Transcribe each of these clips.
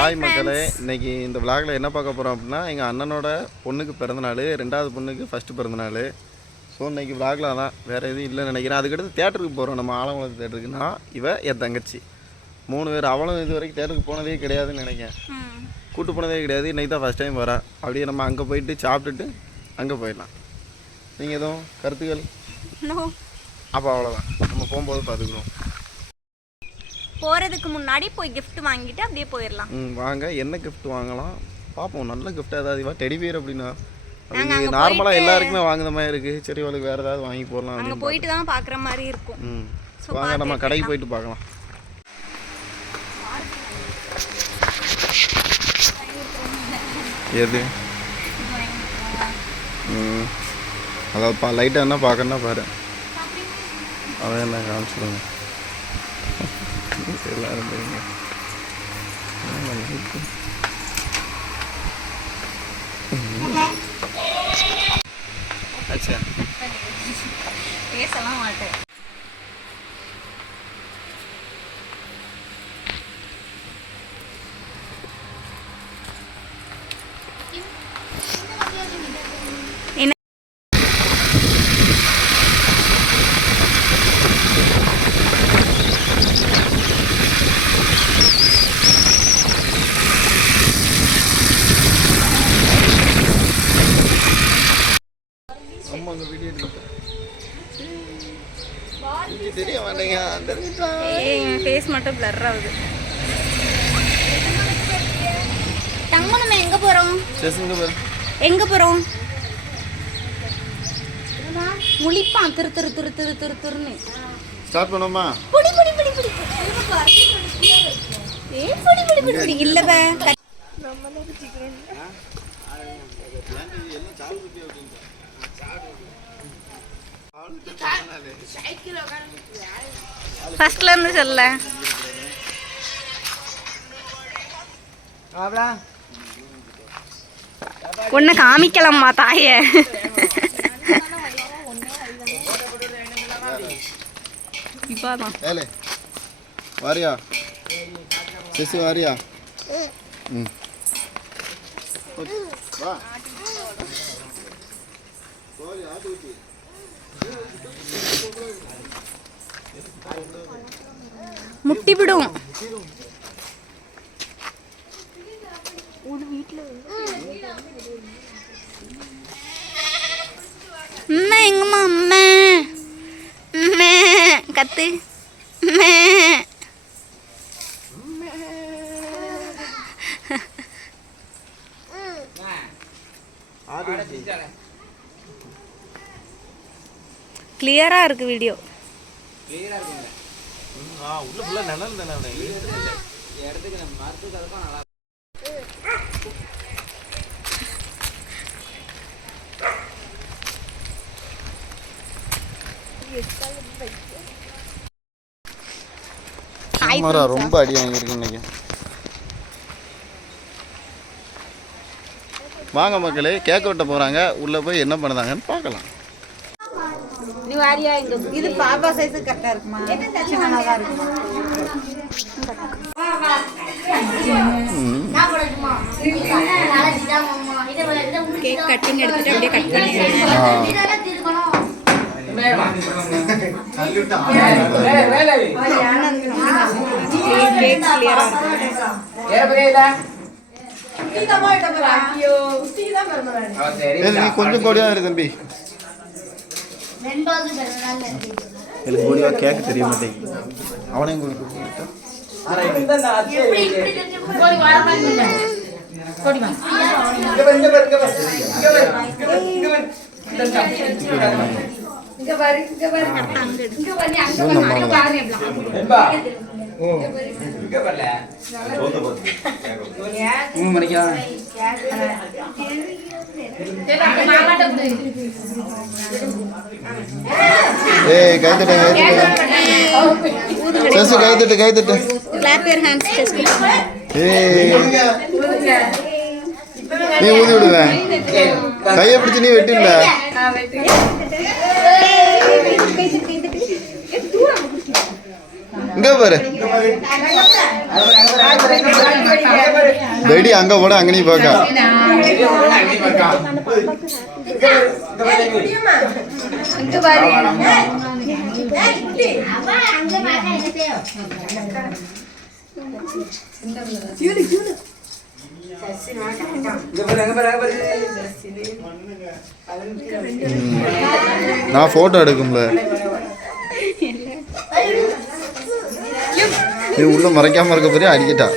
Hi மக்களே, இன்றைக்கி இந்த விளாகில் என்ன பார்க்க போகிறோம் அப்படின்னா, எங்கள் அண்ணனோட பொண்ணுக்கு பிறந்தநாள், ரெண்டாவது பொண்ணுக்கு ஃபஸ்ட்டு பிறந்தநாள். ஸோ இன்றைக்கி விளாகில் தான், வேறு எதுவும் இல்லைன்னு நினைக்கிறேன். அதுக்கடுத்து தேட்டருக்கு போகிறோம், நம்ம ஆலங்குளம் தேட்டருக்குன்னா என் தங்கச்சி 3 பேர். அவளும் இது வரைக்கும் தேட்டருக்கு போனதே கிடையாதுன்னு நினைக்கிறேன், கூட்டு போனதே கிடையாது. இன்றைக்கி தான் ஃபஸ்ட் டைம் வரா. அப்படியே நம்ம அங்கே போயிட்டு சாப்பிட்டுட்டு அங்கே போயிடலாம். நீங்கள் எதுவும் கருத்துக்கள்? அப்போ அவ்வளோதான், நம்ம போகும்போது பார்த்துக்கணும். போகிறதுக்கு முன்னாடி போய் கிஃப்ட் வாங்கிட்டு அப்படியே போயிடலாம். வாங்க, என்ன கிஃப்ட் வாங்கலாம் பார்ப்போம். நல்ல கிஃப்ட் ஏதாவது டெடி பியர் அப்படின்னா நார்மலாக எல்லாருக்குமே வாங்குற மாதிரி இருக்குது. சரி, அவளுக்கு வேறு ஏதாவது வாங்கி போடலாம். அங்கே போயிட்டு தான் பார்க்குற மாதிரி இருக்கும். வாங்க, நம்ம கடைக்கு போயிட்டு பார்க்கலாம். எது? அதாவது லைட்டாக என்ன பார்க்கணுன்னா பாரு, அவன் என்ன காமிச்சிடுங்க எல்லாரும். பேசலாம் மாட்டேன். தெரிய மாட்டேங்க, ஃபேஸ் மட்டும் பிளர் ஆகுது. தங்கம், நம்ம எங்க போறோம்? எங்க போறோம்? முழிப்பான் திரு திரு திரு திரு திரு திருன்னு. ஸ்டார்ட் பண்ணோமா? புடி புடி புடி புடி. புடி புடி புடி புடி. இல்ல பே. ஃபர்ஸ்ட்ல இருந்து சொல்ல. ஒன்னு காமிக்கலாமா தாயே? இப்பாதான் வாரியா சிசு, வாரியா? வா. முட்டி விடும். அம்மா எங்கம்மா? அம்மா அம்மா கத்து. கிளியரா இருக்கு வீடியோ. உள்ள ஃபுல்லா நனல் தானே இடத்துக்கு நம்ம மரத்துக்கு அதுக்கும் நல்லா. கேமரா ரொம்ப அடி வாங்கியிருக்கு இன்னைக்கு. வாங்க மக்களே, கேக் வெட்ட போறாங்க. உள்ள போய் என்ன பண்ணுதாங்கன்னு பார்க்கலாம். நீ வாரியா? இது பாப்பா சைஸ் கரெக்டா இருக்குமா? சின்னதா இருக்குமா? கேக் கட்டிங் எடுத்துட்டு அப்படியே கட் பண்ணிடுறேன். கேக் கிளியரா நீ கொஞ்சம் கொடியா இரு தம்பி. எனக்கு கொடியா கேட்க தெரிய மாட்டேங்குது. அவனையும் கொடுத்து கைத்தட்டு கைத்தட்டு. நீ ஊதி விடுவேன். கையை பிடிச்சி நீ வெட்டில. இங்கே பாரு வெடி அங்கே போட அங்கே நீ பார்க்க நான் ஃபோட்டோ எடுக்கும்ல நீ உள்ள மறைக்காம இருக்க போறியா அடிக்கிட்டா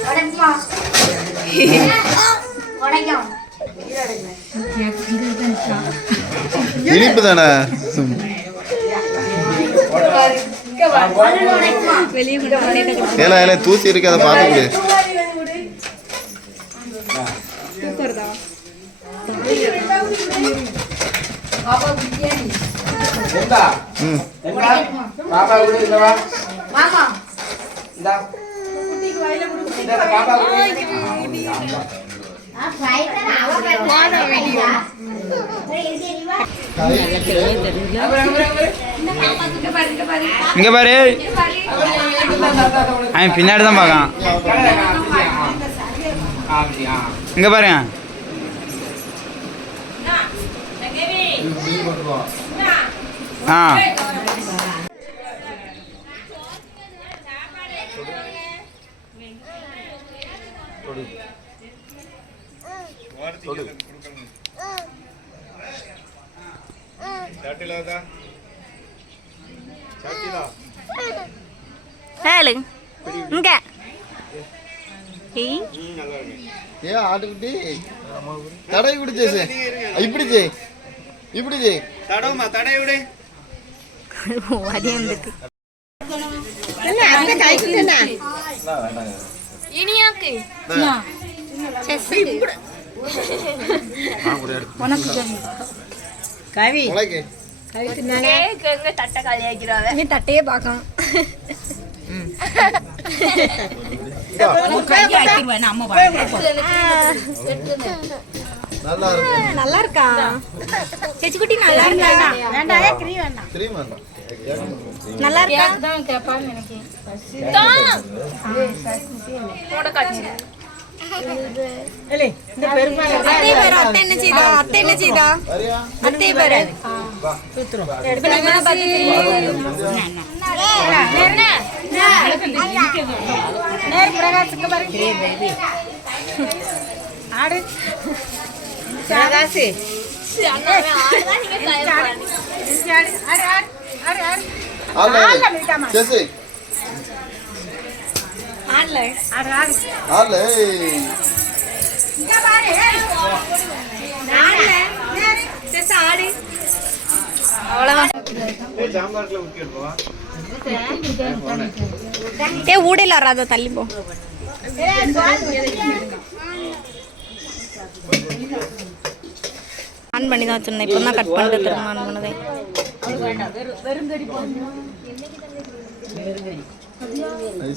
இனிப்பு தானே ஏல ஏல தூசி இருக்கு அதை பார்த்துக்கிடு பாப்பா கூட இல்லவா மாமா இந்தா பாப்பா இங்க பாரு அவன் பின்னாடி தான் பார்க்கான் இங்க பாரு ஆ ಹೇಳು ಹಿಂಗ ஏன் ஆட்டுக்குட்டி தடை குடிச்சே இப்படி செய் இப்படி செய் தடவுமா தடை விடு அது ఎందుకు இனியாக்கு கவி தட்டை காலியாக்கிறாங்க நீ தட்டையே பார்க்கலாம் நல்லா இருக்கா சேச்சி குட்டி நல்லா இருக்கா நல்லா இருக்கா அத்தை என்ன செய்தா அத்தை பேரு ஆடு பிரகாசி ஊடையில் வராத தள்ளி போ ஆன் பண்ணி தான் வச்சிருந்தேன் இப்போ தான் கட் பண்ணிட்டு திரும்ப ஆன் பண்ணதே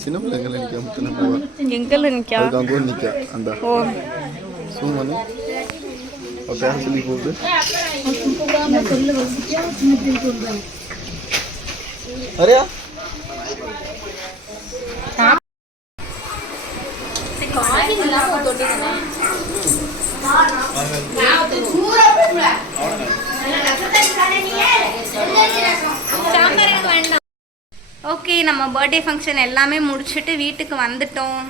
சின்ன பிள்ளைங்களை நிற்க எங்கெல்லாம் நிற்கா நிற்க அந்த ஓ சூம் பண்ணி பேர சொல்லி கூப்பிட்டு அரையா ஓகே நம்ம பர்த்டே ஃபங்க்ஷன் எல்லாமே முடிச்சுட்டு வீட்டுக்கு வந்துட்டோம்.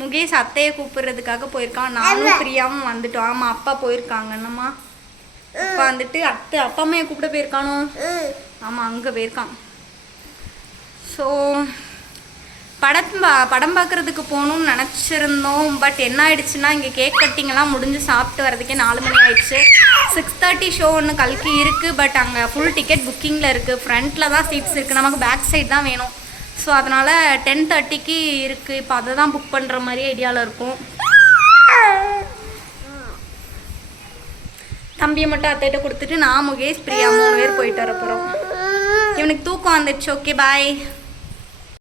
முகேஷ் அத்தையை கூப்பிடுறதுக்காக போயிருக்கான், நானும் பிரியாவும் வந்துட்டோம். ஆமாம் அப்பா போயிருக்காங்க. என்னம்மா அப்பா வந்துட்டு அப்பா அம்மையை கூப்பிட போயிருக்கானோ? ஆமாம் அங்கே போயிருக்கான். ஸோ படம் பார்க்குறதுக்கு போகணும்னு நினச்சிருந்தோம். பட் என்ன ஆயிடுச்சுன்னா இங்கே கேக் கட்டிங்கெல்லாம் முடிஞ்சு சாப்பிட்டு வரதுக்கே 4 மணி ஆயிடுச்சு. 6:30 ஷோ ஒன்று கல்கி இருக்குது. பட் அங்கே ஃபுல் டிக்கெட் புக்கிங்கில் இருக்குது. ஃப்ரண்ட்டில் தான் சீட்ஸ் இருக்குது, நமக்கு பேக் சைடு தான் வேணும். ஸோ அதனால் 10:30க்கு இருக்குது. இப்போ அதை தான் புக் பண்ணுற மாதிரி ஐடியாவில் இருக்கும். தம்பியை மட்டும் அத்தைகிட்ட கொடுத்துட்டு நான் முகேஷ் பிரியா 3 பேர் போயிட்டு வர போகிறோம். இவனுக்கு தூக்கம் வந்துடுச்சு. Okay bye.